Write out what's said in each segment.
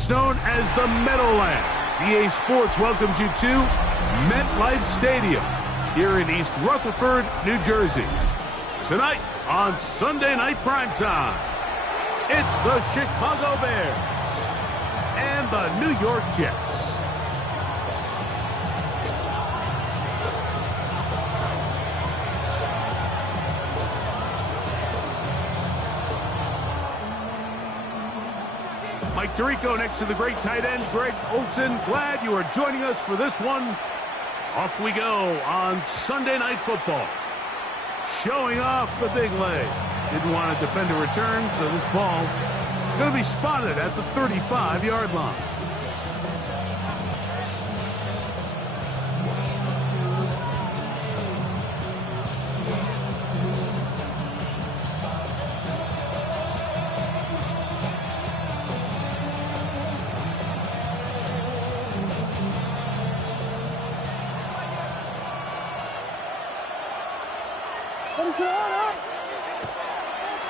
first known as the Meadowlands, EA Sports welcomes you to MetLife Stadium here in East Rutherford, New Jersey. Tonight on Sunday Night Primetime, it's the Chicago Bears and the New York Jets. Mike Tirico next to the great tight end, Greg Olsen. Glad you are joining us for this one. Off we go on Sunday Night Football. Showing off the big leg. Didn't want to defend a return, so this ball is going to be spotted at the 35-yard line.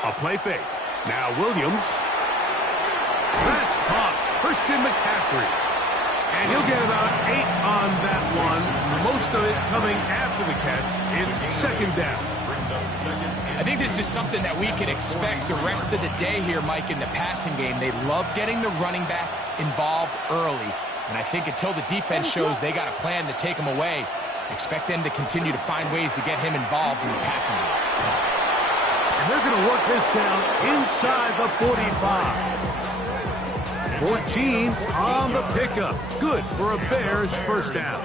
A play fake. Now Williams. That's caught. Christian McCaffrey. And he'll get about 8 on that one. Most of it coming after the catch. It's second down. I think this is something that we can expect the rest of the day here, Mike, in the passing game. They love getting the running back involved early. And I think until the defense shows they got a plan to take him away, expect them to continue to find ways to get him involved in the passing game. And they're going to work this down inside the 45. 14 on the pickup. Good for a Bears first down.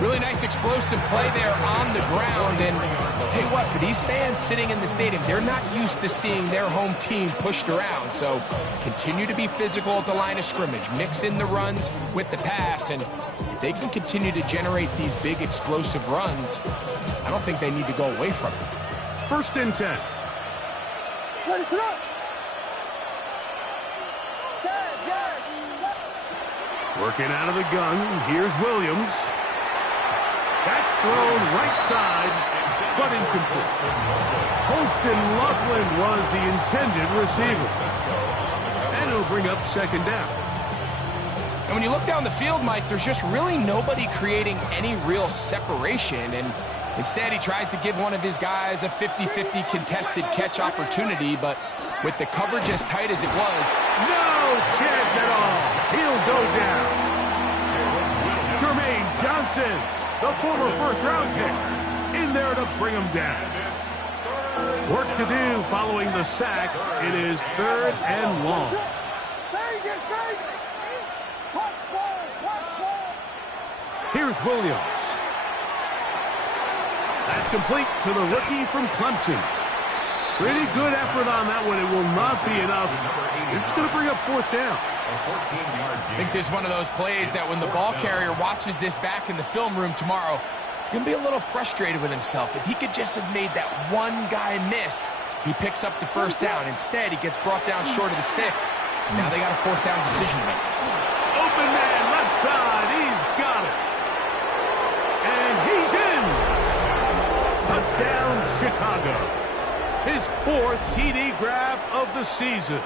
Really nice explosive play there on the ground. And I'll tell you what, for these fans sitting in the stadium, they're not used to seeing their home team pushed around. So continue to be physical at the line of scrimmage. Mix in the runs with the pass. And if they can continue to generate these big explosive runs, I don't think they need to go away from it. First and 10. Working out of the gun. Here's Williams. That's thrown right side, but incomplete. Holston Loveland was the intended receiver. And it'll bring up second down. And when you look down the field, Mike, there's just really nobody creating any real separation. And instead, he tries to give one of his guys a 50-50 contested catch opportunity, but with the coverage as tight as it was, no chance at all. He'll go down. Jermaine Johnson, the former first-round pick, in there to bring him down. Work to do following the sack. It is third and long. Here's Williams. That's complete to the rookie from Clemson. Pretty good effort on that one. It will not be enough. It's going to bring up fourth down. I think this is one of those plays that when the ball carrier watches this back in the film room tomorrow, he's going to be a little frustrated with himself. If he could just have made that one guy miss, he picks up the first down. Instead, he gets brought down short of the sticks. Now they got a fourth down decision to make. Open man, left side. He's got it. And he's in. Touchdown, Chicago. His fourth TD grab of the season.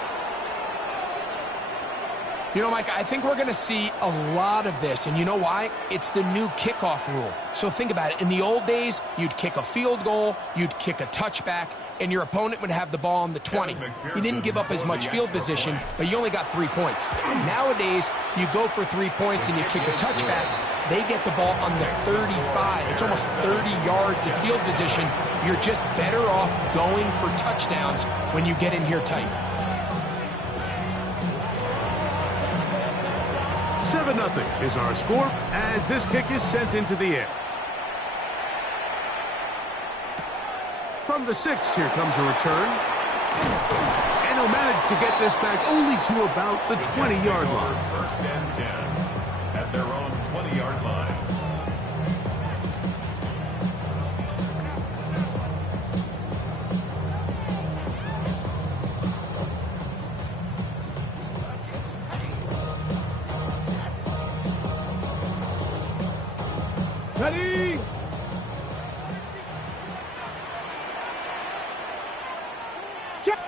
You know, Mike, I think we're going to see a lot of this, and you know why? It's the new kickoff rule. So think about it. In the old days, you'd kick a field goal, you'd kick a touchback, and your opponent would have the ball on the 20. You didn't give up as much field position, but you only got 3 points. Nowadays, you go for 3 points and you kick a touchback. They get the ball on the 35. It's almost 30 yards of field position. You're just better off going for touchdowns when you get in here tight. 7-0 is our score as this kick is sent into the air. From the 6, here comes a return. And he'll manage to get this back only to about the 20-yard line. First and 10 at their own 20-yard line. Ready?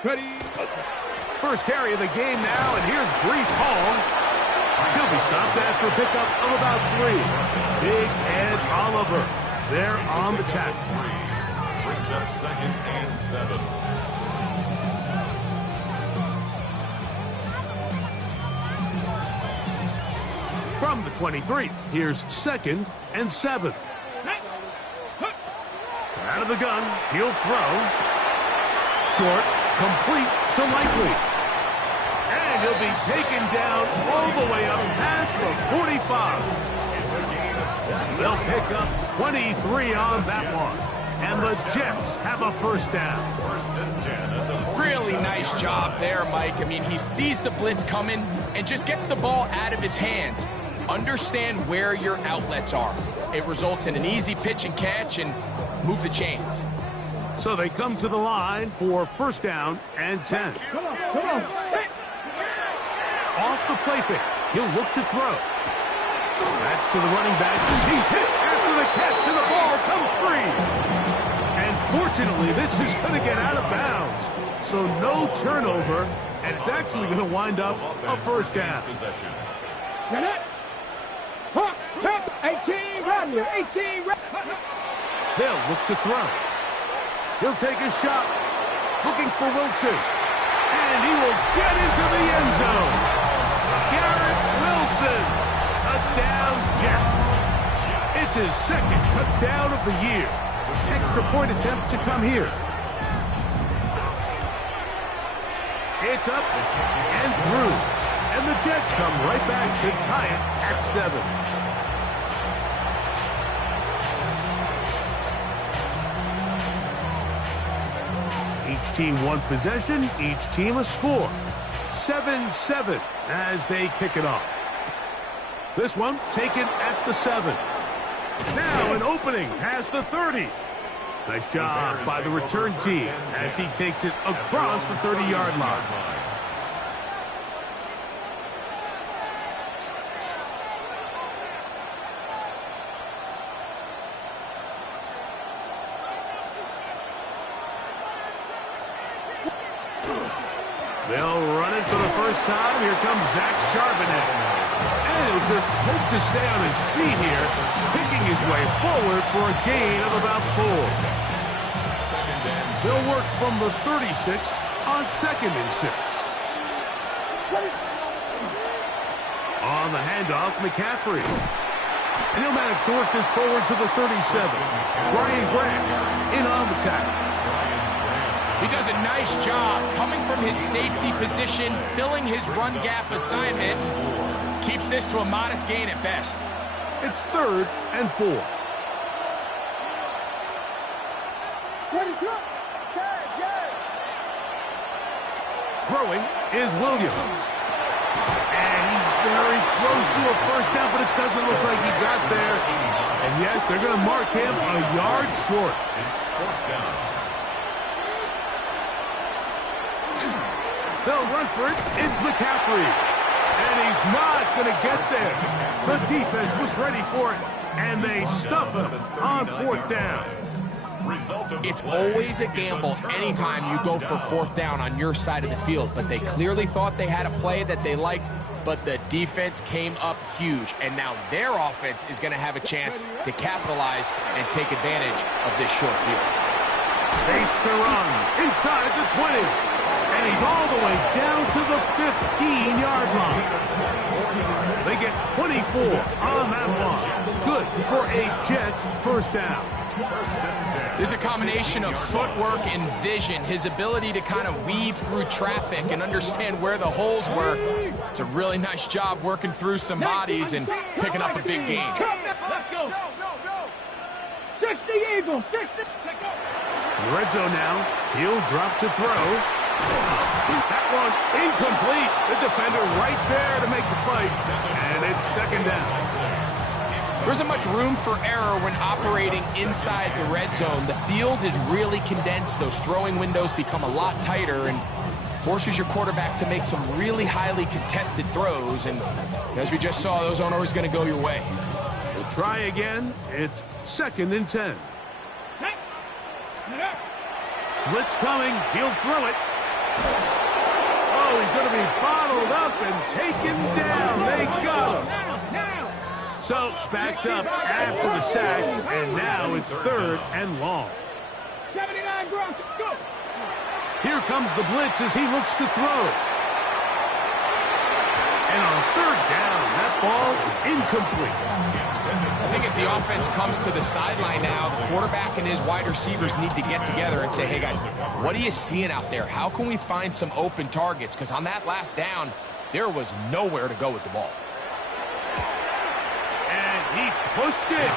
Ready? First carry of the game now, and here's Breece Hall. He'll be stopped after a pickup of about 3. Big Ed Oliver there on the tackle. Brings up 2nd and 7. From the 23, here's 2nd and 7. Out of the gun, he'll throw. Short, complete to Likely. And he'll be taken down all the way up past the 45. It's a gain of 20. They'll pick up 23 on that one. And the Jets have a first down. 1st and 10 at the Really nice job there, Mike. I mean, he sees the blitz coming and just gets the ball out of his hands. Understand where your outlets are. It results in an easy pitch and catch and move the chains. So they come to the line for first down and 10. Come on. Off the play fake. He'll look to throw. That's to the running back. He's hit after the catch, and the ball comes free. And fortunately, this is going to get out of bounds. So no turnover, and it's actually going to wind up a first down. possession. 18 right here. 18 right. They'll look to throw. He'll take a shot. Looking for Wilson. And he will get into the end zone. Garrett Wilson. Touchdown, Jets. It's his 2nd touchdown of the year. Extra point attempt to come here. It's up and through. And the Jets come right back to tie it at 7. Each team one possession, each team a score. 7-7 as they kick it off. This one taken at the 7. Now an opening past the 30. Nice job by the return team as he takes it across the 30-yard line. They'll run it for the first time. Here comes Zach Charbonnet. And he'll just hope to stay on his feet here, picking his way forward for a gain of about 4. They'll work from the 36 on 2nd and 6. On the handoff, McCaffrey. And he'll manage to work this forward to the 37. Brian Branch in on the tackle. He does a nice job coming from his safety position, filling his run gap assignment. Keeps this to a modest gain at best. It's 3rd and 4. Throwing is Williams. And he's very close to a first down, but it doesn't look like he got there. And yes, they're going to mark him a yard short. It's 4th down. They'll run for it. It's McCaffrey. And he's not going to get there. The defense was ready for it, and they stuff him on 4th down. It's always a gamble anytime you go for 4th down on your side of the field, but they clearly thought they had a play that they liked, but the defense came up huge, and now their offense is going to have a chance to capitalize and take advantage of this short field. Face to run inside the 20. And he's all the way down to the 15-yard line. They get 24 on that one. Good for a Jets first down. There's a combination of footwork and vision, his ability to kind of weave through traffic and understand where the holes were. It's a really nice job working through some bodies and picking up a big gain. Let's go. 60 Eagles. 60. In the red zone now, he'll drop to throw. That one incomplete. The defender right there to make the play. And it's 2nd down. There isn't much room for error when operating inside the red zone. The field is really condensed. Those throwing windows become a lot tighter and forces your quarterback to make some really highly contested throws. And as we just saw, those aren't always going to go your way. We'll try again. It's 2nd and 10. Blitz coming. He'll throw it. Oh, Oh, he's going to be bottled up and taken down. They got him. So, backed up after the sack, and now it's 3rd and long. 79 Broncos, go! Here comes the blitz as he looks to throw. And on 3rd down, that ball incomplete. I think as the offense comes to the sideline now, the quarterback and his wide receivers need to get together and say, hey, guys, what are you seeing out there? How can we find some open targets? Because on that last down, there was nowhere to go with the ball. And he pushed it.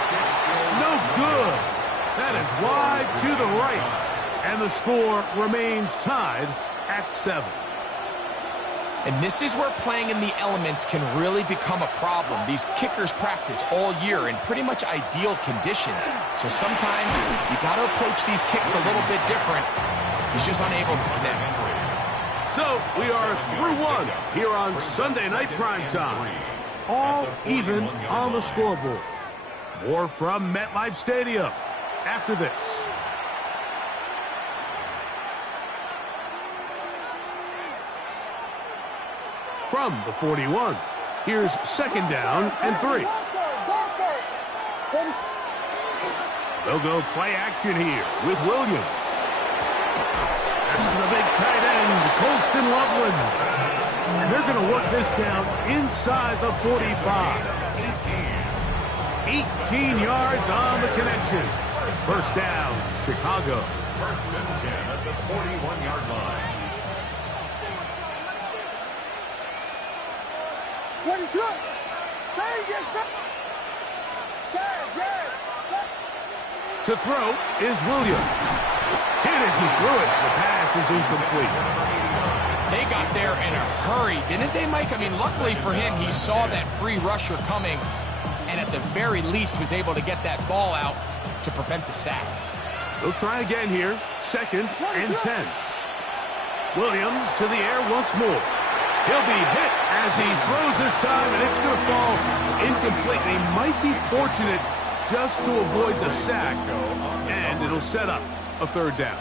No good. That is wide to the right. And the score remains tied at 7. And this is where playing in the elements can really become a problem. These kickers practice all year in pretty much ideal conditions. So sometimes you got to approach these kicks a little bit different. He's just unable to connect. So we are through 1 here on Sunday Night Primetime. All even on the scoreboard. More from MetLife Stadium after this. From the 41, here's 2nd down and 3. They'll go play action here with Williams. That's the big tight end, Colston Loveland. And they're going to work this down inside the 45. 18 yards on the connection. 1st down, Chicago. 1st and 10 at the 41-yard line. What is up? To throw is Williams. Hit as he threw it. The pass is incomplete. They got there in a hurry, didn't they, Mike? I mean, luckily for him, he saw that free rusher coming and at the very least was able to get that ball out to prevent the sack. They'll try again here. 2nd and 10. Williams to the air once more. He'll be hit as he throws this time, and it's going to fall incomplete. He might be fortunate just to avoid the sack, and it'll set up a 3rd down.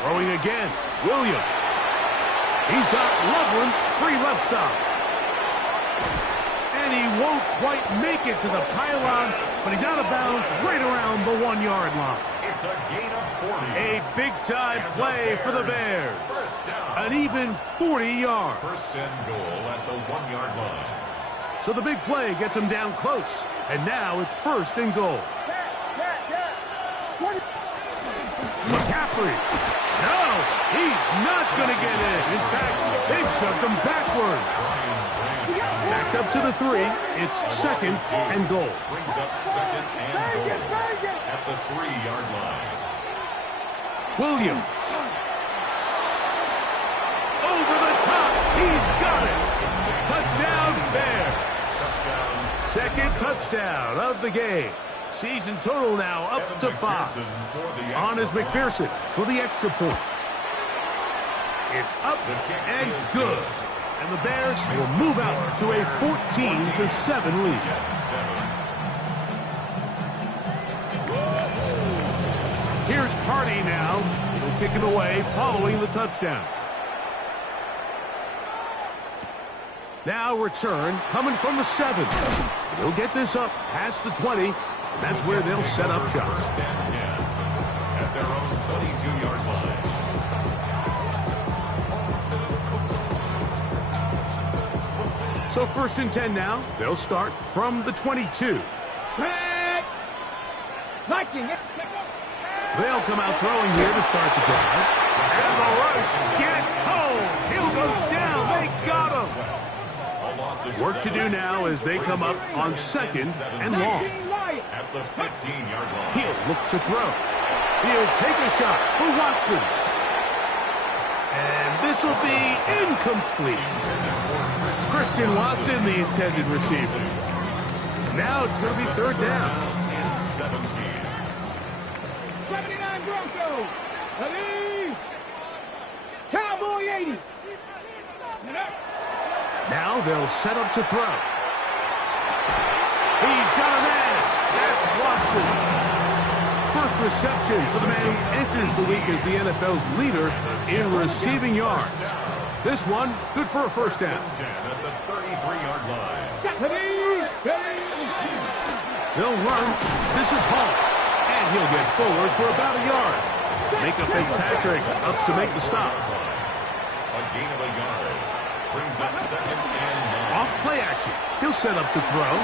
Throwing again, Williams. He's got Loveland free left side. And he won't quite make it to the pylon, but he's out of bounds right around the 1-yard line. It's a gain of 40. A big-time play for the Bears. An even 40 yards. 1st and goal at the 1-yard line. So the big play gets him down close. And now it's 1st and goal. McCaffrey. No, he's not going to get in. In fact, they've shoved him backwards. Backed up to the 3. It's 2nd and goal. Brings up 2nd and goal at the 3-yard line. Williams. Over the top. He's got it. Touchdown, Bears. Second touchdown of the game. Season total now up to 5. On is McPherson for the extra point. It's up and good. And the Bears will move out to a 14-7 lead. Here's Hardy now. He'll kick it away following the touchdown. Now return coming from the 7. He'll get this up past the 20. That's where they'll set up shop. 1st and 10 at their own 22-yard line. So 1st and 10 now. They'll start from the 22. They'll come out throwing here to start the drive. And the rush gets home. He'll go down. They got him. Work to do now as they come up on 2nd and long. At the 15-yard line. He'll look to throw. He'll take a shot for Watson. And this will be incomplete. Christian Watson, the intended receiver. Now it's going to be 3rd down. And 17. 79 Broncos. Ready? Cowboy 80. Now they'll set up to throw. He's got a man. That's Watson. 1st reception for the man who enters the week as the NFL's leader in receiving yards. This one, good for a first down. 10 at the 33-yard line. They'll run. This is Hall. And he'll get forward for about a yard. Micah Fitzpatrick up to make the stop. A gain of a yard. Brings up 2nd and 9. Off play action. He'll set up to throw.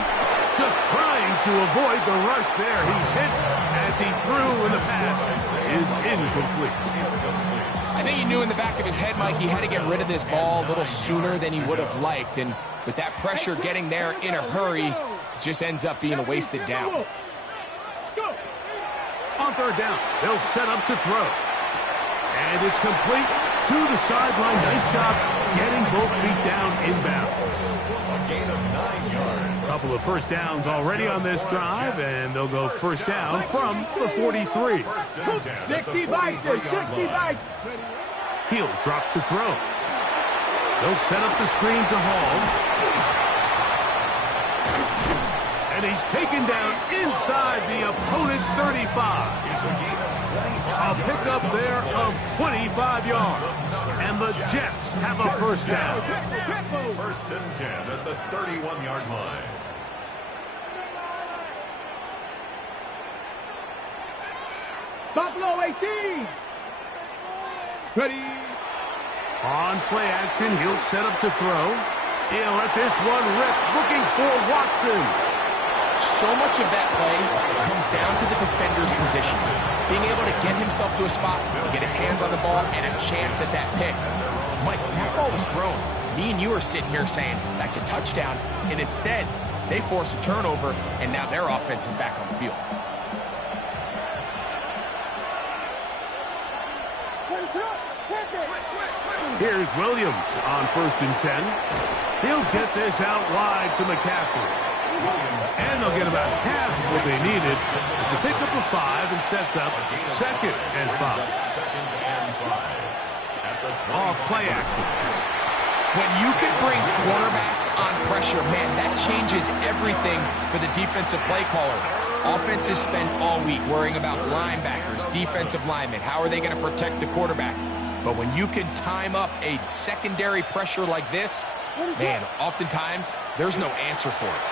Just trying to avoid the rush there. He's hit as he threw, and the pass is incomplete. I think he knew in the back of his head, Mike, he had to get rid of this ball a little sooner than he would have liked. And with that pressure getting there in a hurry, just ends up being a wasted down. On third down, they'll set up to throw. And it's complete to the sideline. Nice job getting both feet down inbounds. A gain of 9 yards. Couple of first downs already on this drive, and they'll go first down from the 43. 60 Vikings, 60 Vikings. He'll drop to throw. They'll set up the screen to Hall. And he's taken down inside the opponent's 35. A pickup there of 25 yards. And the Jets have a first down. 1st and 10 at the 31-yard line. Buffalo 18. Ready. On play action, he'll set up to throw. He'll let this one rip, looking for Watson. So much of that play comes down to the defender's position. Being able to get himself to a spot, to get his hands on the ball, and a chance at that pick. Mike, when that ball was thrown, me and you are sitting here saying, that's a touchdown. And instead, they force a turnover, and now their offense is back on the field. Here's Williams on 1st and 10. He'll get this out wide to McCaffrey. And they'll get about half of what they needed. It's a pickup of 5 and sets up 2nd and 5. 2nd and 5. At the 20. Off play action. When you can bring quarterbacks on pressure, man, that changes everything for the defensive play caller. Offenses spend all week worrying about linebackers, defensive linemen. How are they going to protect the quarterback? But when you can time up a secondary pressure like this, man, oftentimes there's no answer for it.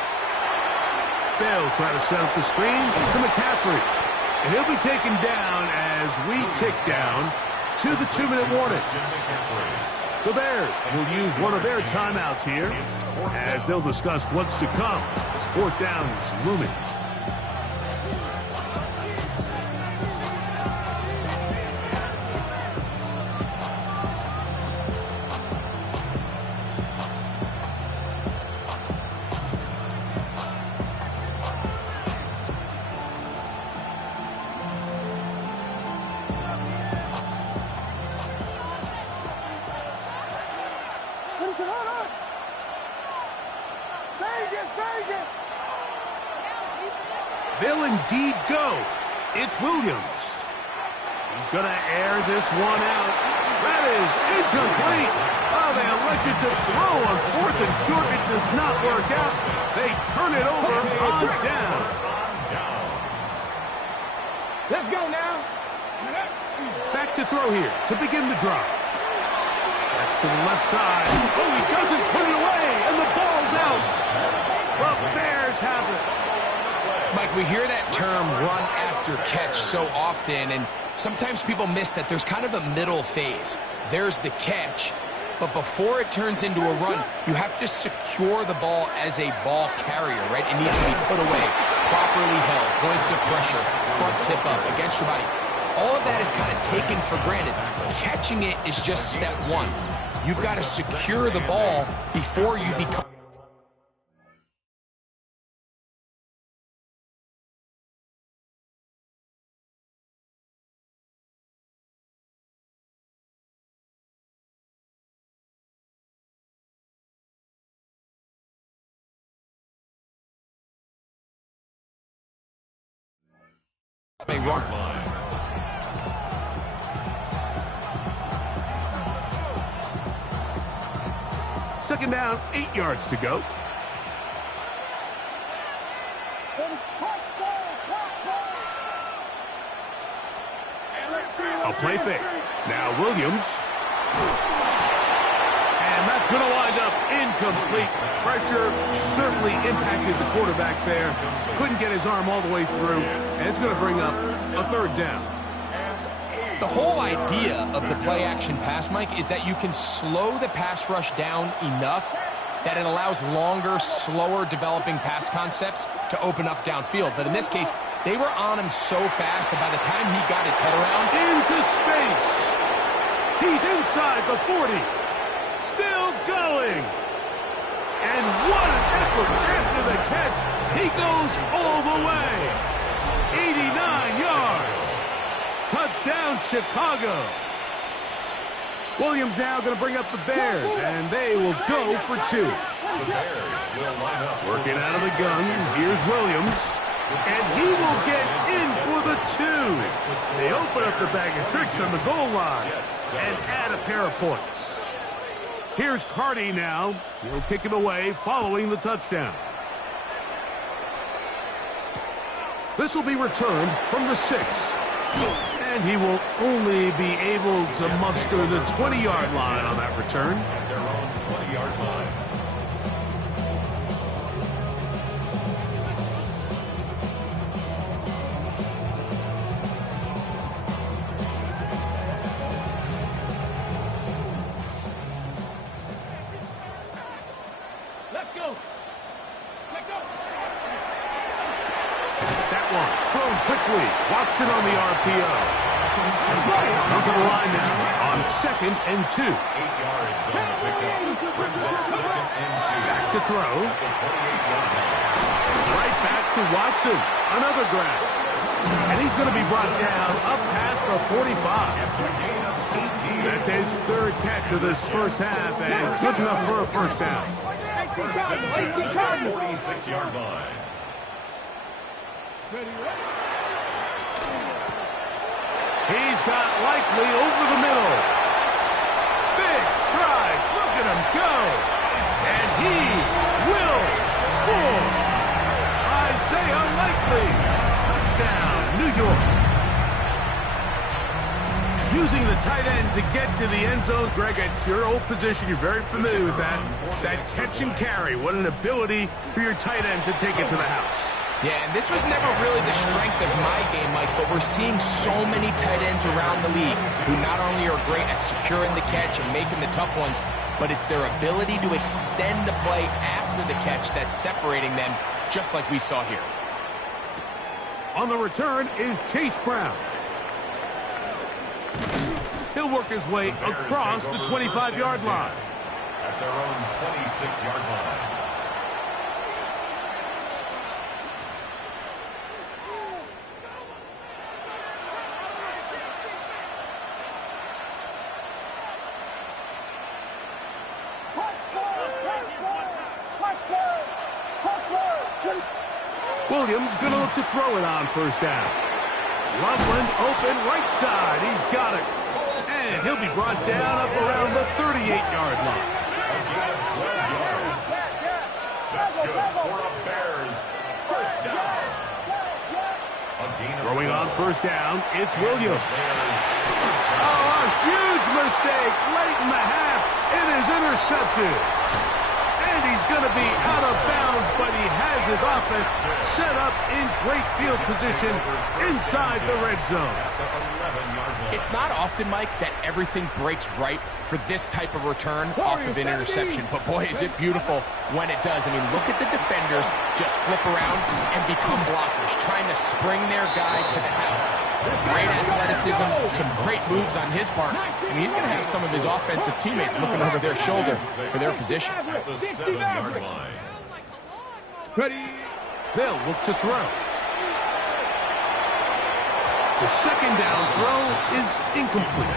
They'll try to set up the screen to McCaffrey. And he'll be taken down as we tick down to the 2-minute warning. The Bears will use one of their timeouts here as they'll discuss what's to come as 4th down is looming. They'll indeed go. It's Williams. He's going to air this one out. That is incomplete. Oh, they elected to throw on 4th and short. It does not work out. They turn it over on down. Let's go now. Back to throw here to begin the drive. That's to the left side. Oh, he doesn't put it away, and the ball's out. The Bears have it. Mike, we hear that term run after catch so often, and sometimes people miss that there's kind of a middle phase. There's the catch, but before it turns into a run, you have to secure the ball as a ball carrier, right? It needs to be put away, properly held, points of pressure, front tip up against your body. All of that is kind of taken for granted. Catching it is just step one. You've got to secure the ball before you become... a run. Second down, 8 yards to go. A play fake. Now Williams. And that's going to wind up incomplete. Pressure certainly impacted the quarterback there. Couldn't get his arm all the way through. And it's going to bring up a third down. The whole idea of the play-action pass, Mike, is that you can slow the pass rush down enough that it allows longer, slower developing pass concepts to open up downfield. But in this case, they were on him so fast that by the time he got his head around... Into space. He's inside the 40. Still going. And what an effort after the catch. He goes all the way. 89 yards. Touchdown, Chicago. Williams now going to bring up the Bears, and they will go for 2. The Bears will line up. Working out of the gun. Here's Williams. And he will get in for the 2. They open up the bag of tricks on the goal line and add a pair of points. Here's Carty now. He'll kick it away following the touchdown. This will be returned from the 6. And he will only be able to muster the 20-yard line on that return. At their own 20-yard line. Let's go. Let's go. That one thrown quickly. Watson on the RPO. Onto the line now on 2nd and 2. 8 yards on the pickup. Brings up 2nd and 2. Back to throw. At the 28-yard line. Right back to Watson. Another grab. And he's going to be brought down up past the 45. It's a gain of 18. That's his 3rd catch of this first half, and good enough for a first down. First and 10 at the 46-yard line. He's got Likely over the middle. Big strides. Look at him go. And he will score. Isaiah Likely. Touchdown, New York. Using the tight end to get to the end zone. Greg, it's your old position. You're very familiar with that. That catch and carry. What an ability for your tight end to take it to the house. Yeah, and this was never really the strength of my game, Mike, but we're seeing so many tight ends around the league who not only are great at securing the catch and making the tough ones, but it's their ability to extend the play after the catch that's separating them, just like we saw here. On the return is Chase Brown. He'll work his way across the 25-yard line. At their own 26-yard line. Williams going to look to throw it on first down. Loveland open right side. He's got it. And he'll be brought down up around the 38-yard line. That's good for the Bears. First down. Throwing on first down, it's Williams. Oh, a huge mistake late in the half. It is intercepted. And he's going to be out of bounds, but he has his offense set up in great field position inside the red zone. It's not often, Mike, that everything breaks right for this type of return off of an interception. But boy, is it beautiful when it does. I mean, look at the defenders just flip around and become blockers, trying to spring their guy to the house. Great athleticism, some great moves on his part. I mean, he's going to have some of his offensive teammates looking over their shoulder for their position. At the 7-yard line. Ready. They'll look to throw. The second down throw is incomplete.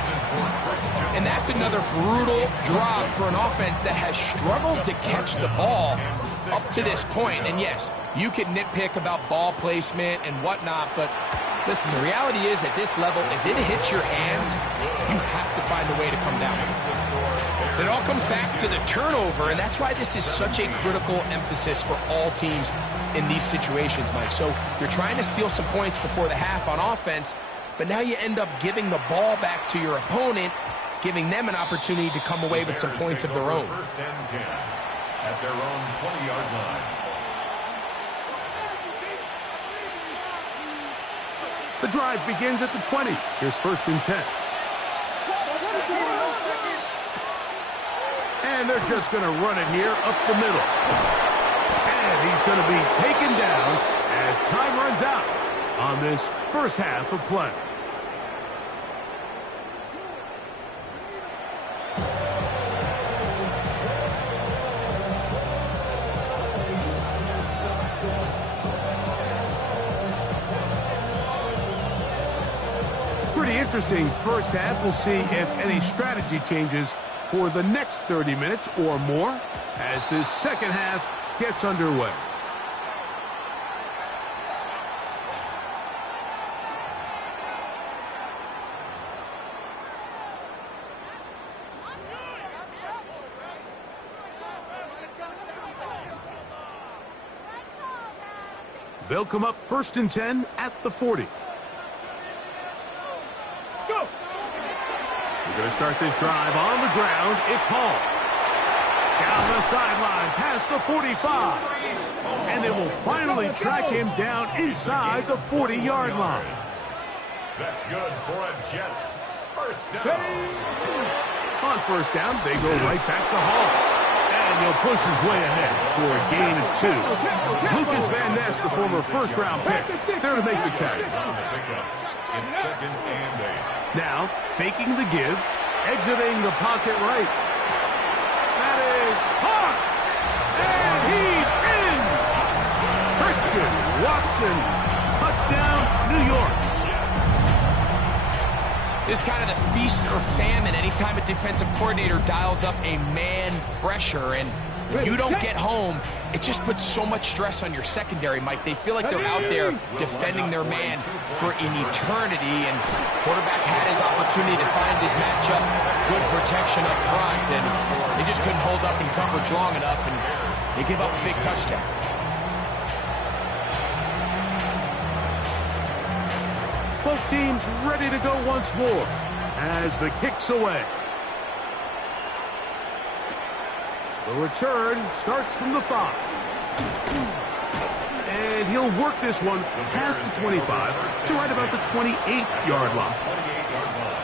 And that's another brutal drop for an offense that has struggled to catch the ball up to this point. And yes, you can nitpick about ball placement and whatnot, but listen, the reality is at this level, if it hits your hands, you have to find a way to come down. It all comes back to the turnover, and that's why this is such a critical emphasis for all teams in these situations, Mike. So you're trying to steal some points before the half on offense, but now you end up giving the ball back to your opponent, giving them an opportunity to come away with some points of their own. First and 10 at their own 20-yard line. The drive begins at the 20. Here's first and 10. And they're just going to run it here up the middle. And he's going to be taken down as time runs out on this first half of play. Pretty interesting first half. We'll see if any strategy changes for the next 30 minutes or more as this second half gets underway. They'll come up first and 10 at the 40. We're going to start this drive on the ground. It's Hall. Down the sideline, past the 45. And they will finally track him down inside the 40-yard line. That's good for a Jets first down. On first down, they go right back to Hall. And he'll push his way ahead for a gain of 2. Lucas Van Ness, the former first-round pick, there to make the tackle. On the pickup. It's second and 8. Now, faking the give, exiting the pocket right. That is Hawk! And he's in! Christian Watson, touchdown, New York. This is kind of the feast or famine anytime a defensive coordinator dials up a man pressure, and when you don't get home, it just puts so much stress on your secondary, Mike. They feel like they're out there defending their man for an eternity, and quarterback had his opportunity to find his matchup, good protection up front, and they just couldn't hold up in coverage long enough, and they give up a big touchdown. Both teams ready to go once more as the kick's away. The return starts from the 5. And he'll work this one past the 25 to right about the 28-yard line. 28-yard line.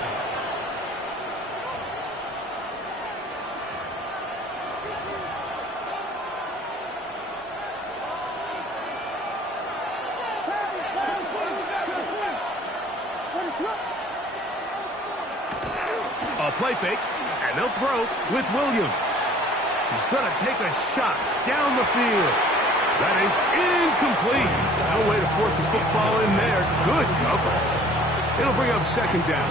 A play fake, and they'll throw with Williams. He's going to take a shot down the field. That is incomplete. No way to force a football in there. Good coverage. It'll bring up second down.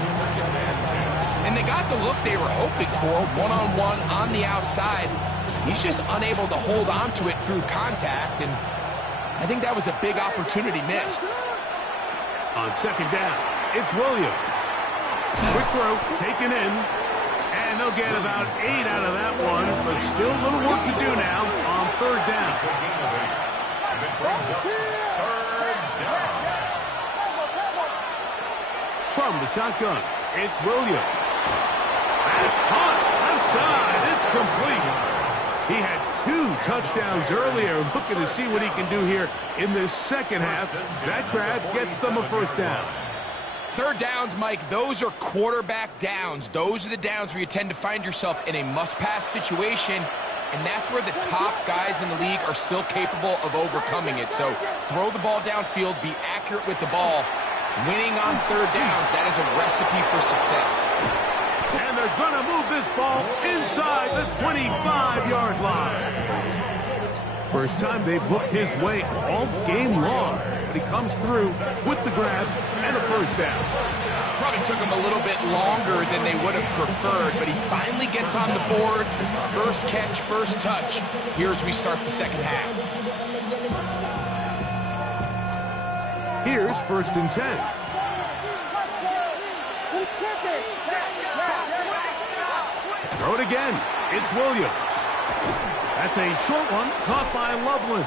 And they got the look they were hoping for, one-on-one on the outside. He's just unable to hold on to it through contact, and I think that was a big opportunity missed. On second down, it's Williams. Quick throw, taken in. And they'll get about 8 out of that one, but still a little work to do now on third down. And it brings up third down. From the shotgun, it's Williams. That's caught. Left side. It's complete. He had 2 touchdowns earlier. Looking to see what he can do here in this second half. That grab gets them a first down. Third downs, Mike, those are quarterback downs. Those are the downs where you tend to find yourself in a must-pass situation, and that's where the top guys in the league are still capable of overcoming it. So throw the ball downfield, be accurate with the ball. Winning on third downs, that is a recipe for success. And they're going to move this ball inside the 25-yard line. First time they've looked his way all game long. But he comes through with the grab and a first down. Probably took him a little bit longer than they would have preferred, but he finally gets on the board. First catch, first touch. Here as we start the second half. Here's first and 10. Throw it again. It's Williams. That's a short one caught by Loveland.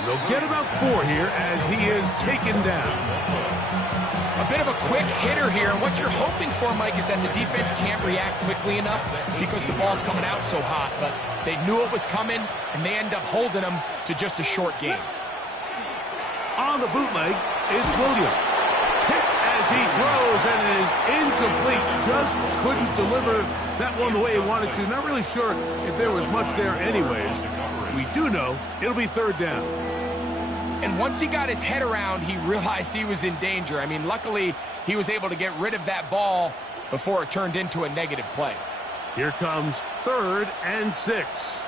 And they'll get about 4 here as he is taken down. A bit of a quick hitter here, and what you're hoping for, Mike, is that the defense can't react quickly enough because the ball's coming out so hot, but they knew it was coming, and they end up holding them to just a short game. On the bootleg, it's Williams. Hit as he throws, and it is incomplete. Just couldn't deliver that one the way he wanted to. Not really sure if there was much there anyways. We do know it'll be 3rd down. And once he got his head around, he realized he was in danger. I mean, luckily, he was able to get rid of that ball before it turned into a negative play. Here comes 3rd and 6.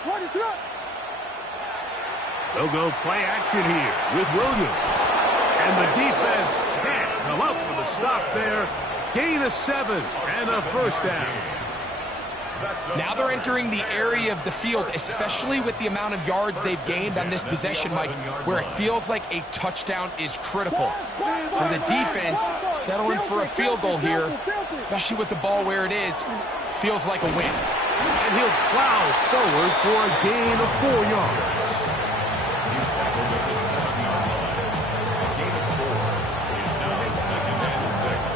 They'll go play action here with Williams. And the defense can't come up with a stop there. Gain of 7 and a 1st down. Now they're entering the area of the field, especially with the amount of yards they've gained on this possession, Mike, where it feels like a touchdown is critical. For the defense, settling for a field goal here, especially with the ball where it is, feels like a win. And he'll plow forward for a gain of 4 yards. He's tackled at the 7-yard line. A gain of 4. It's now 2nd and 6.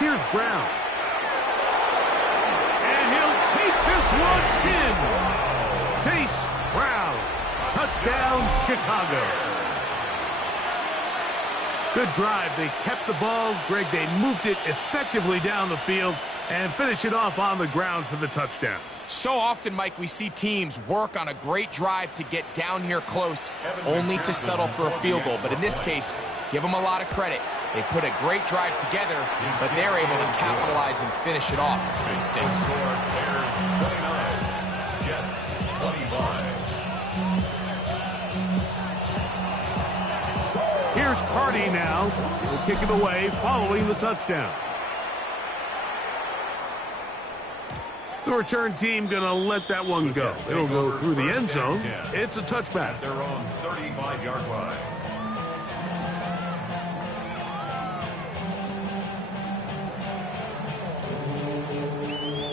Here's Brown. And he'll take this one in. Chase Brown. Touchdown, Chicago. Good drive. They kept the ball. Greg, they moved it effectively down the field and finish it off on the ground for the touchdown. So often, Mike, we see teams work on a great drive to get down here close, only to settle for a field goal. But in this case, give them a lot of credit. They put a great drive together, but they're able to capitalize and finish it off with 6. Bears 29. Jets 25. Here's Cardi now. He'll kick it away following the touchdown. The return team going to let that one go. It'll go through the end zone. It's a touchback. Their own 35-yard line.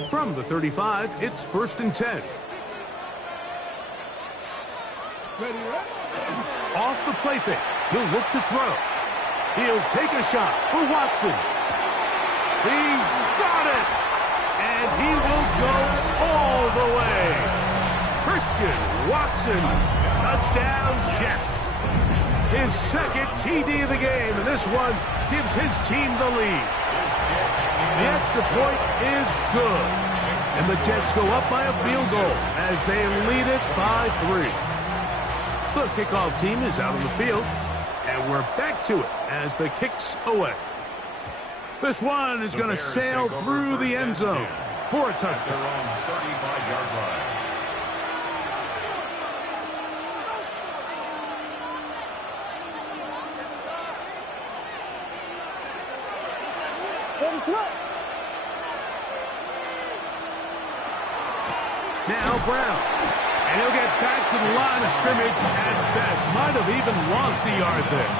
From the 35, it's 1st and 10. Off the play fake. He'll look to throw. He'll take a shot for Watson. He's got it. And he will go all the way. Christian Watson. Touchdown, Jets. His 2nd TD of the game, and this one gives his team the lead. The extra point is good. And the Jets go up by a field goal as they lead it by 3. The kickoff team is out on the field, and we're back to it as the kick's away. This one is going to sail through the end zone for a touchdown. Their own 35-yard line. Now Brown. And he'll get back to the line of scrimmage at best. Might have even lost a yard there.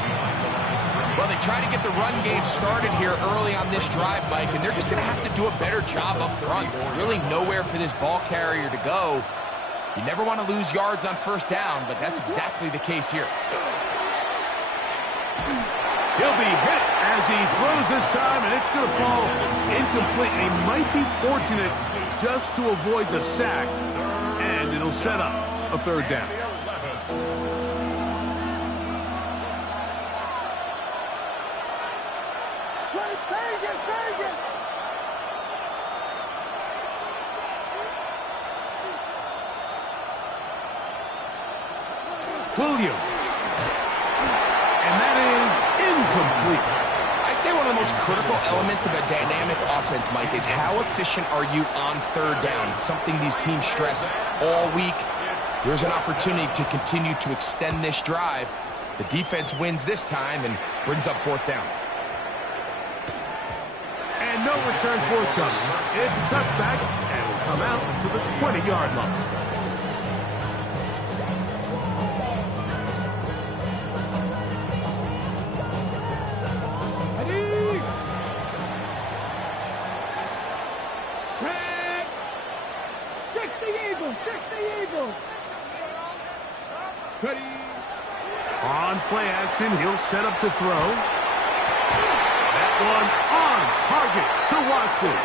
Well, they try to get the run game started here early on this drive, Mike, and they're just going to have to do a better job up front. There's really nowhere for this ball carrier to go. You never want to lose yards on 1st down, but that's exactly the case here. He'll be hit as he throws this time, and it's going to fall incomplete. He might be fortunate just to avoid the sack, and it'll set up a 3rd down. Williams. And that is incomplete. I'd say one of the most critical elements of a dynamic offense, Mike, is how efficient are you on 3rd down? It's something these teams stress all week. Here's an opportunity to continue to extend this drive. The defense wins this time and brings up 4th down. And no return forthcoming. It's a touchback, and will come out to the 20-yard line. play action. He'll set up to throw. That one on target to Watson.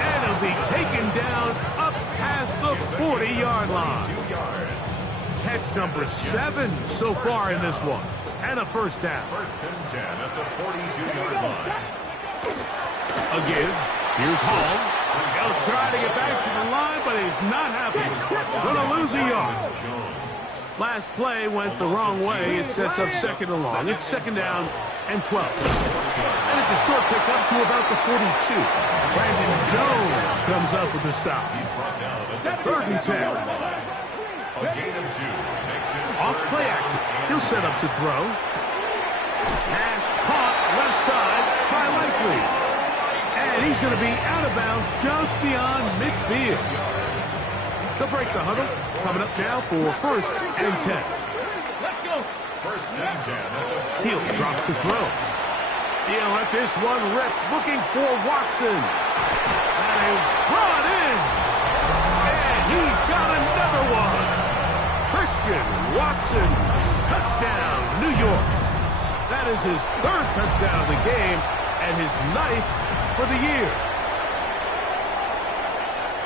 And he'll be taken down up past the 40-yard line. 2 yards. Catch number 7 so far in this one. And a first down. First and 10 at the 42-yard line. Again, here's Hall. He'll try to get back to the line, but he's not happy. Going to lose a yard. Last play went the wrong way. It sets up second and long. It's second down and 12. And it's a short pickup to about the 42. Brandon Jones comes up with the stop. Third and 10. A gain of 2. Makes it Off play action. He'll set up to throw. Pass caught left side by Likely. And he's going to be out of bounds just beyond midfield. They'll break the huddle. Coming up now for first and 10. Let's go. First and 10. He'll drop to throw. He'll let this one rip, looking for Watson. That is brought in. And he's got another one. Christian Watson, touchdown, New York. That is his 3rd touchdown of the game and his 9th for the year.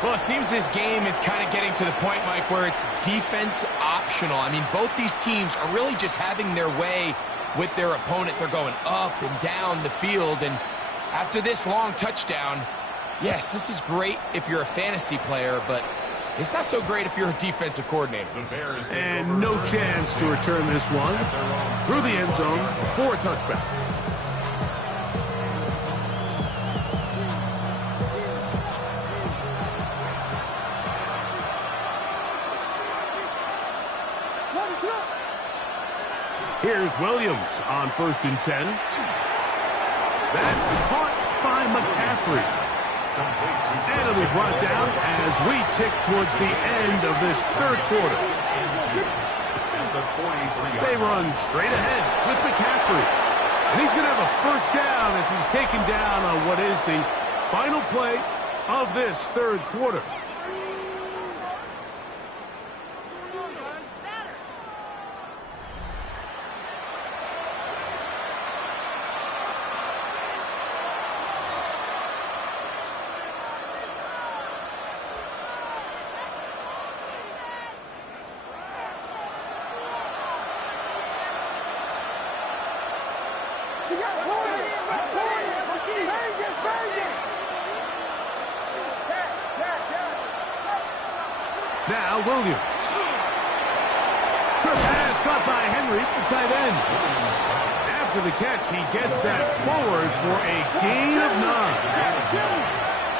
Well, it seems this game is kind of getting to the point, Mike, where it's defense optional. I mean, both these teams are really just having their way with their opponent. They're going up and down the field, and after this long touchdown, yes, this is great if you're a fantasy player, but it's not so great if you're a defensive coordinator. And no chance to return this one through the end zone for a touchback. Here's Williams on first and 10. That's caught by McCaffrey. And it'll be brought down as we tick towards the end of this 3rd quarter. They run straight ahead with McCaffrey. And he's going to have a first down as he's taken down on what is the final play of this 3rd quarter. Now Williams. Trip pass caught by Henry, the tight end. After the catch, he gets that forward for a gain of 9.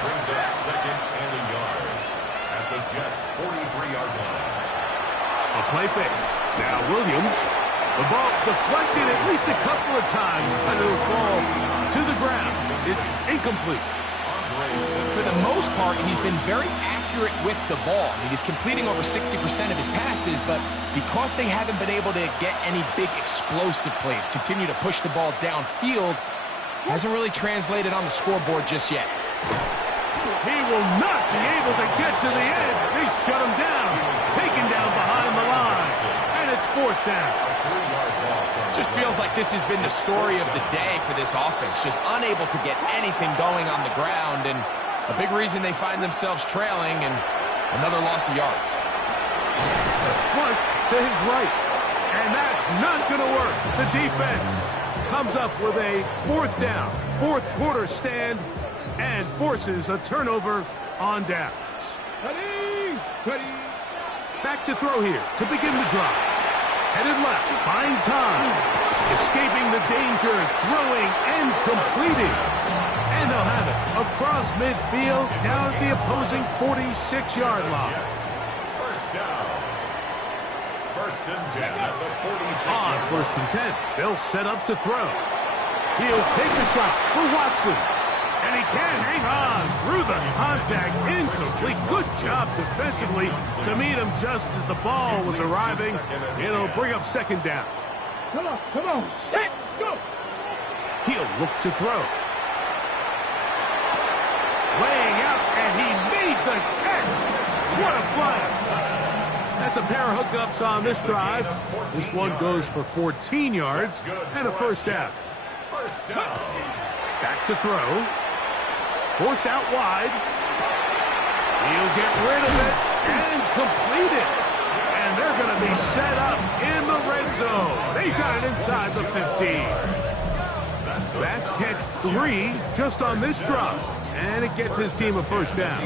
Brings up second and a yard at the Jets' 43-yard line. A play fake. Now Williams. The ball deflected at least a couple of times, trying to fall to the ground. It's incomplete. For the most part, he's been very accurate with the ball. I mean, he's completing over 60% of his passes, but because they haven't been able to get any big explosive plays, continue to push the ball downfield, hasn't really translated on the scoreboard just yet. He will not be able to get to the edge. They shut him down. Taken down behind the line. And it's 4th down. Just feels like this has been the story of the day for this offense. Just unable to get anything going on the ground, and a big reason they find themselves trailing, and another loss of yards. Flush to his right. And that's not going to work. The defense comes up with a 4th down, 4th quarter stand, and forces a turnover on downs. Back to throw here to begin the drive. Headed left, buying time. Escaping the danger, throwing and completing. And they'll have it across midfield, down at the opposing 46-yard line. First down. First and 10 at the 46-yard On first and 10, they'll set up to throw. He'll take the shot for Watson. And he can't hang on through the contact. Incomplete. Good job defensively to meet him just as the ball was arriving. It'll bring up second down. Come on. Set, let's go. He'll look to throw. Laying out, and he made the catch. What a play. That's a pair of hookups on this drive. This one goes for 14 yards and a first down. Back to throw. Forced out wide. He'll get rid of it and complete it. And they're going to be set up in the red zone. They got it inside the 15. That's catch 3 just on this drive. And it gets his team a first down.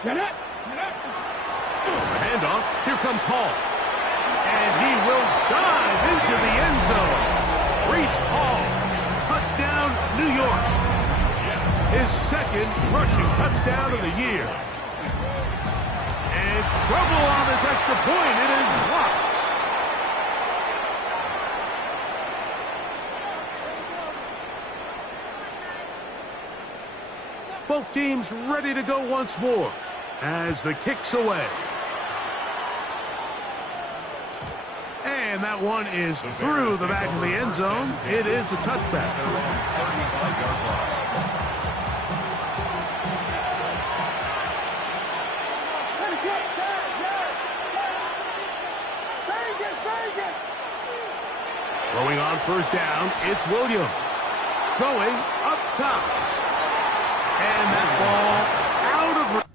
Handoff. Here comes Hall. And he will dive into the end zone. Breece Hall. Touchdown, New York. His second rushing touchdown of the year. And trouble on this extra point. It is blocked. Both teams ready to go once more as the kick's away. And that one is through the back of the end zone. It is a touchback. Throwing on first down, it's Williams. Going up top. And that ball out of reach.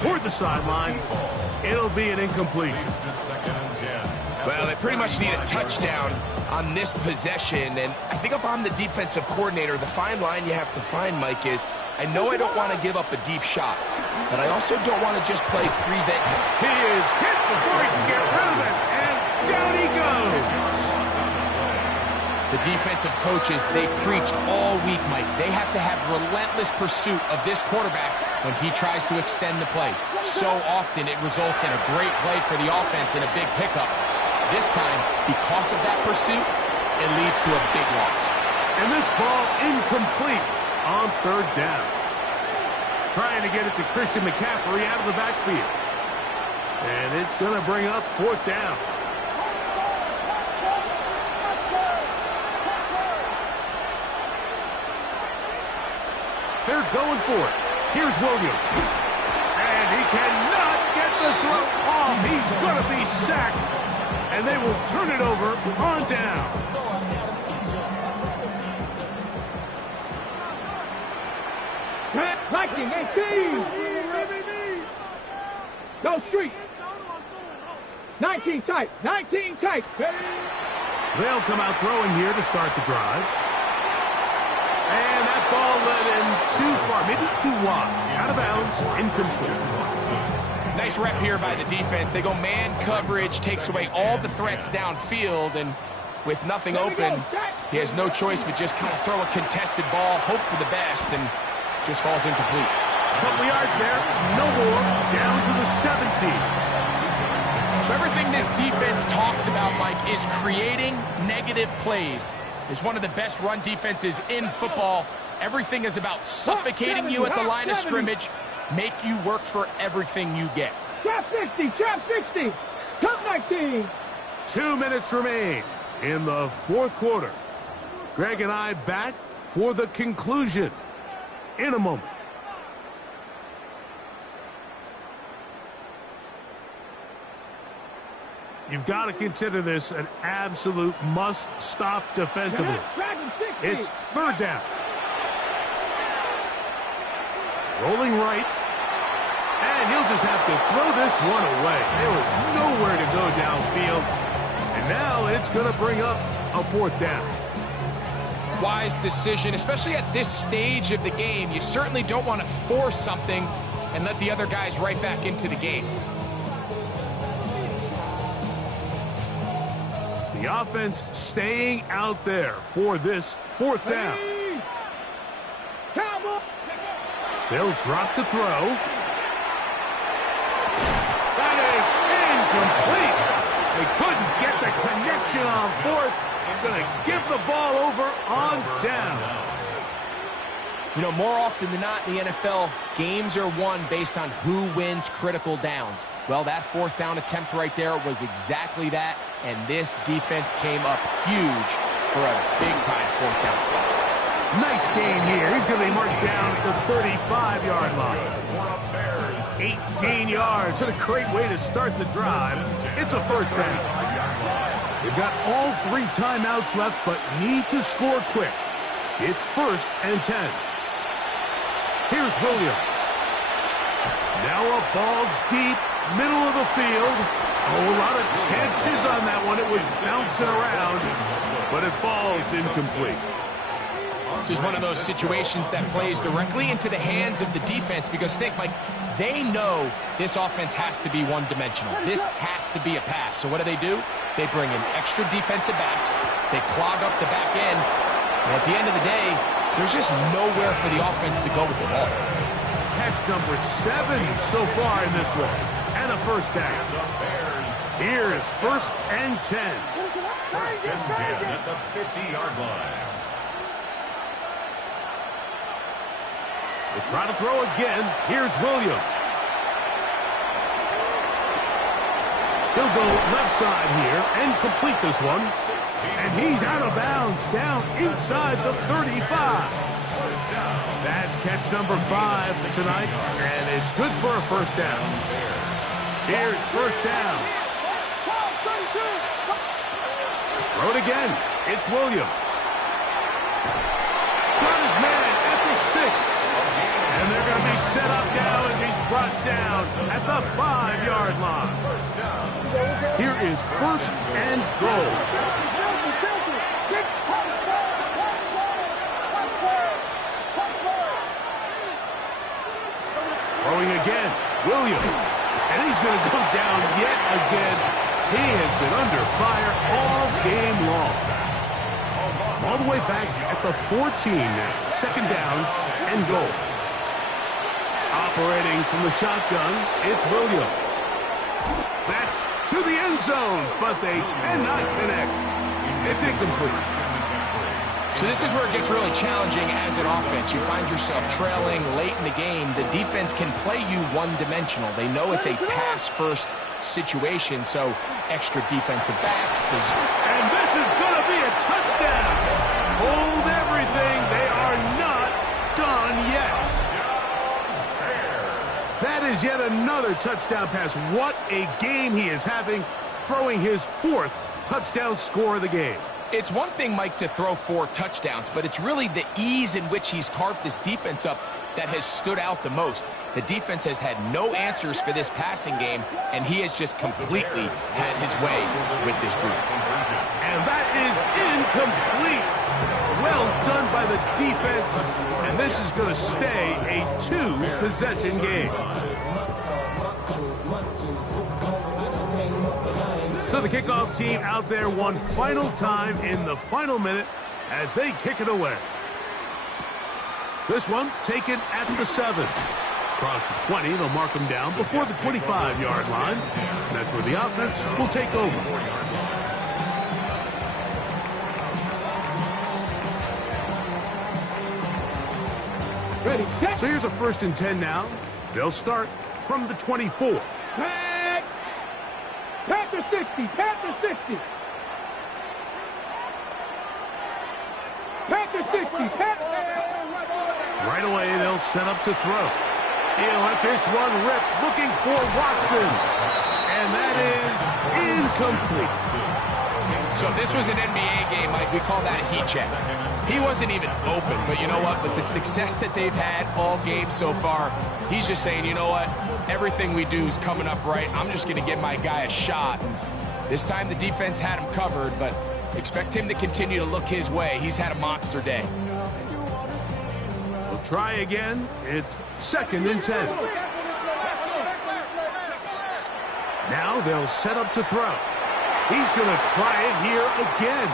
Toward the sideline, it'll be an incompletion. Well, they pretty much need a touchdown on this possession, and I think if I'm the defensive coordinator, the fine line you have to find, Mike, is I know I don't want to give up a deep shot, but I also don't want to just play prevent. He is hit before he can get rid of it, and down he goes. The defensive coaches, they preached all week, Mike. They have to have relentless pursuit of this quarterback when he tries to extend the play. So often it results in a great play for the offense and a big pickup. This time, because of that pursuit, it leads to a big loss. And this ball incomplete on third down. Trying to get it to Christian McCaffrey out of the backfield. And it's going to bring up fourth down. They're going for it. Here's Williams. And he cannot get the throw off. He's going to be sacked. And they will turn it over on down. Viking 18. Go street. 19 tight. 19 tight. They'll come out throwing here to start the drive. And that ball led him too far, maybe too wide. Out of bounds, incomplete. Nice rep here by the defense. They go man coverage, takes away all the threats downfield, and with nothing open, he has no choice but just kind of throw a contested ball, hope for the best, and just falls incomplete. Couple yards there, no more, down to the 17. So everything this defense talks about, Mike, is creating negative plays. Is one of the best run defenses in football. Everything is about suffocating you at the line of scrimmage, make you work for everything you get. Trap 60, trap 60, top 19. 2 minutes remain in the fourth quarter. Greg and I back for the conclusion in a moment. You've got to consider this an absolute must-stop defensively. It's third down. Rolling right. And he'll just have to throw this one away. There was nowhere to go downfield. And now it's going to bring up a fourth down. Wise decision, especially at this stage of the game. You certainly don't want to force something and let the other guys right back into the game. The offense staying out there for this fourth down. They'll drop to throw. That is incomplete. They couldn't get the connection on fourth. Going to give the ball over on down. You know, more often than not in the NFL, games are won based on who wins critical downs. Well, that fourth down attempt right there was exactly that, and this defense came up huge for a big-time fourth down stop. Nice gain here. He's going to be marked down at the 35-yard line. 18 yards. What a great way to start the drive. It's a first down. They've got all 3 timeouts left, but need to score quick. It's 1st and 10. Here's Williams. Now a ball deep, middle of the field. Oh, a lot of chances on that one. It was bouncing around, but it falls incomplete. This is one of those situations that plays directly into the hands of the defense because, think, Mike, they know this offense has to be one-dimensional. This has to be a pass. So what do? They bring in extra defensive backs. They clog up the back end. And at the end of the day, there's just nowhere for the offense to go with the ball. Catch number 7 so far in this one. And a first down. Here's 1st and 10. 1st and 10 at the 50-yard line. They try to throw again. Here's Williams. He'll go left side here and complete this one. And he's out of bounds down inside the 35. That's catch number 5 tonight, and it's good for a first down. Here's first down. Throw it again. It's Williams. Got his man at the 6. And they're going to be set up now as he's brought down at the 5-yard line. Here is 1st and goal. Throwing again, Williams. And he's going to go down yet again. He has been under fire all game long. All the way back at the 14 now. 2nd down and goal. Operating from the shotgun, it's Williams. That's to the end zone, but they cannot connect. It's incomplete. So this is where it gets really challenging as an offense. You find yourself trailing late in the game. The defense can play you one-dimensional. They know it's a pass-first situation, so extra defensive backs. And this is going to be a touchdown. Hold everything. They are not done yet. That is yet another touchdown pass. What a game he is having, throwing his 4th touchdown score of the game. It's one thing, Mike, to throw 4 touchdowns, but it's really the ease in which he's carved this defense up that has stood out the most. The defense has had no answers for this passing game, and he has just completely had his way with this group. And that is incomplete. Well done by the defense, and this is going to stay a 2-possession game. So the kickoff team out there one final time in the final minute as they kick it away. This one taken at the 7. Across the 20, they'll mark them down before the 25-yard line. And that's where the offense will take over. Ready, set. So here's a 1st and 10 now. They'll start from the 24. Panther 60, Panther 60. Panther 60, Panther. Right away, they'll set up to throw. He'll let this one rip, looking for Watson. And that is incomplete. So if this was an NBA game, Mike, we call that a heat check. He wasn't even open, but you know what? With the success that they've had all game so far, he's just saying, you know what? Everything we do is coming up right. I'm just going to give my guy a shot. And this time the defense had him covered, but expect him to continue to look his way. He's had a monster day. We'll try again. It's 2nd and 10. Now they'll set up to throw. He's going to try it here again.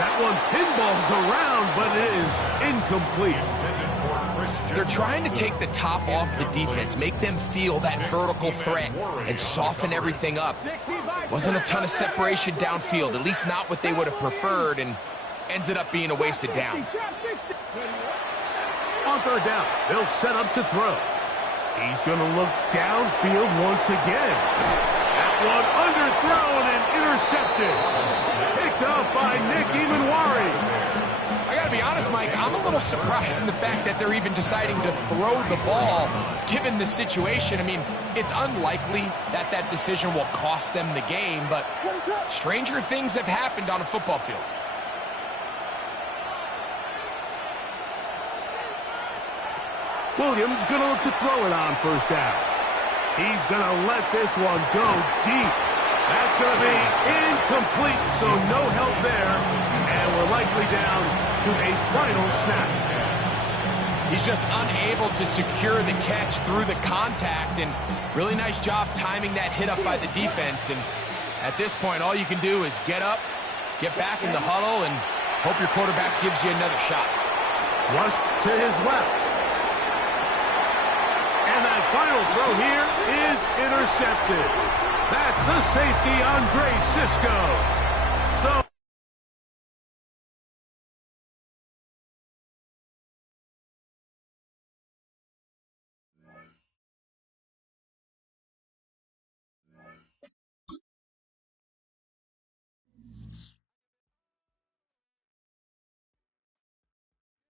That one pinballs around, but it is incomplete. They're trying to take the top off the defense, make them feel that vertical threat, and soften everything up. Wasn't a ton of separation downfield, at least not what they would have preferred, and ends up being a wasted down. On third down, they'll set up to throw. He's going to look downfield once again. That one underthrown and intercepted. Picked up by Nick Emanwari. I got to be honest, Mike, I'm a little surprised in the fact that they're even deciding to throw the ball, given the situation. I mean, it's unlikely that that decision will cost them the game, but stranger things have happened on a football field. Williams going to look to throw it on first down. He's going to let this one go deep. That's going to be incomplete, so no help there. And we're likely down to a final snap. He's just unable to secure the catch through the contact, and really nice job timing that hit up by the defense. And at this point, all you can do is get up, get back in the huddle, and hope your quarterback gives you another shot. Rushed to his left. And that final throw here is intercepted. That's the safety, Andre Cisco.